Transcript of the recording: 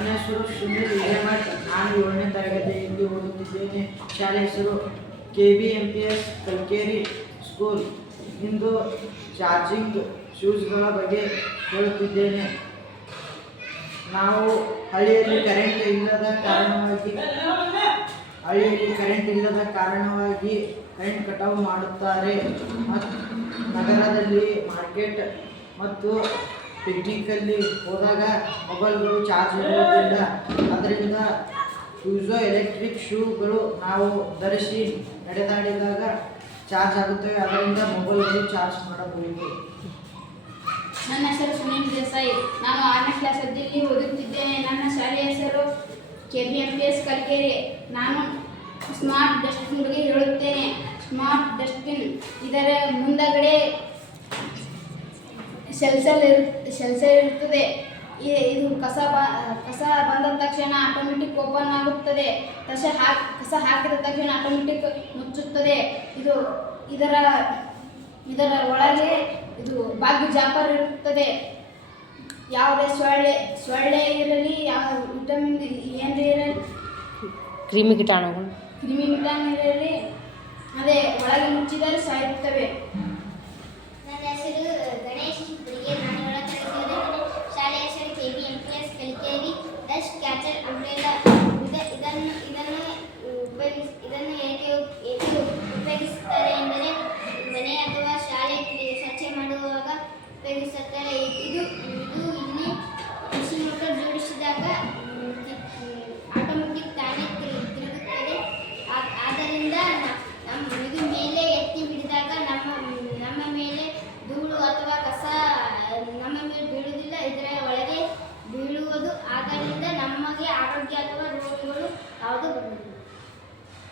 ನನ್ನ ಹೆಸರು ಸುನಿಲ್ ಹಿರೇಮಠ. ನಾನು 7ನೇ ತರಗತಿಯಲ್ಲಿ ಓದುತ್ತಿದ್ದೇನೆ. ಶಾಲೆ ಹೆಸರು KBMPS ಕಲ್ಕೇರಿ ಸ್ಕೂಲ್. ಇಂದು ಚಾರ್ಜಿಂಗ್ ಶೂಸ್ಗಳ ಬಗ್ಗೆ ಹೇಳುತ್ತಿದ್ದೇನೆ. ನಾವು ಹಳ್ಳಿಯಲ್ಲಿ ಕರೆಂಟ್ ಇಲ್ಲದ ಕಾರಣವಾಗಿ ಕರೆಂಟ್ ಕಟಾವು ಮಾಡುತ್ತಾರೆ. ನಗರದಲ್ಲಿ ಮಾರ್ಕೆಟ್ ಮತ್ತು ಪಿಕ್ನಿಕಲ್ಲಿ ಹೋದಾಗ ಮೊಬೈಲ್ಗಳು ಚಾರ್ಜ್ ಇರುವುದಿಲ್ಲ. ಅದರಿಂದ ಯೂಸೋ ಎಲೆಕ್ಟ್ರಿಕ್ ಶೂಗಳು ನಾವು ಧರಿಸಿ ನಡೆದಾಡಿದಾಗ ಚಾರ್ಜ್ ಆಗುತ್ತವೆ. ಅದರಿಂದ ಮೊಬೈಲ್ಗಳು ಚಾರ್ಜ್ ಮಾಡಬಹುದು. ನನ್ನ ಹೆಸರು ಸುನಿಲ್ ದೇಸಾಯಿ. ನಾನು 6ನೇ ಕ್ಲಾಸಲ್ಲಿ ಓದುತ್ತಿದ್ದೇನೆ. ನನ್ನ ಶಾಲೆಯ ಹೆಸರು KBMPS ಕಲ್ಕೇರಿ. ನಾನು ಸ್ಮಾರ್ಟ್ ಡಸ್ಟ್ಬಿನ್ ಬಗ್ಗೆ ಹೇಳುತ್ತೇನೆ. ಸ್ಮಾರ್ಟ್ ಡಸ್ಟ್ಬಿನ್ ಇದರ ಮುಂದಗಡೆ ಸೆಲ್ಸರ್ ಇರುತ್ತದೆ. ಇದು ಕಸ ಬಂದ ತಕ್ಷಣ ಆಟೋಮೆಟಿಕ್ ಓಪನ್ ಆಗುತ್ತದೆ. ಕಸ ಹಾಕಿದ ತಕ್ಷಣ ಆಟೋಮೆಟಿಕ್ ಮುಚ್ಚುತ್ತದೆ. ಇದರ ಒಳಗೆ ಇದು ಭಾಗ್ಯ ಜಾಪರ್ ಇರುತ್ತದೆ. ಯಾವುದೇ ಸೊಳ್ಳೆ ಇರಲಿ, ಯಾವ ವಿಟಮಿನ್ ಏನೇ ಇರಲಿ, ಕ್ರಿಮಿ ಕೀಟಾಣುಗಳು ಇರಲಿ, ಅದೇ ಒಳಗೆ ಮುಚ್ಚಿದರೆ ಸಾಯುತ್ತವೆ. ನನ್ನ ಹೆಸರು ಗಣೇಶ್ ಹುಡುಗಿ. ನಾನು 7ನೇ ತರಗತಿಯಲ್ಲಿ ಶಾಲೆಯ ಹೆಸರು KBMPS Kalkeri. Dust catcher umbrella. ಇದನ್ನು ಏಕೆ ಉಪಯೋಗಿಸುತ್ತಾರೆ ಎಂದರೆ ಮನೆ ಅಥವಾ ಶಾಲೆ ಸ್ವಚ್ಛ ಮಾಡುವಾಗ ಉಪಯೋಗಿಸುತ್ತಾರೆ. ಇದು ಇಲ್ಲಿ ಬಿಸಿ ಮೋಟರ್ ಜೋಡಿಸಿದಾಗ ಆಟೋಮೆಟಿಕ್ ತಾನೇ ತಿರುಗುತ್ತದೆ. ಆದ್ದರಿಂದ ಇದು ಮೇಲೆ ಎತ್ತಿ ಹಿಡಿದಾಗ ನಮ್ಮ ಮೇಲೆ ಧೂಳು ಅಥವಾ ಕಸ ನಮ್ಮ ಮೇಲೆ ಬೀಳುವುದಿಲ್ಲ, ಇದರ ಒಳಗೆ ಬೀಳುವುದು. ಆದ್ದರಿಂದ ನಮಗೆ ಆರೋಗ್ಯ ಅಥವಾ ರೋಗಗಳು ಯಾವುದೂ ಬರುವುದಿಲ್ಲ.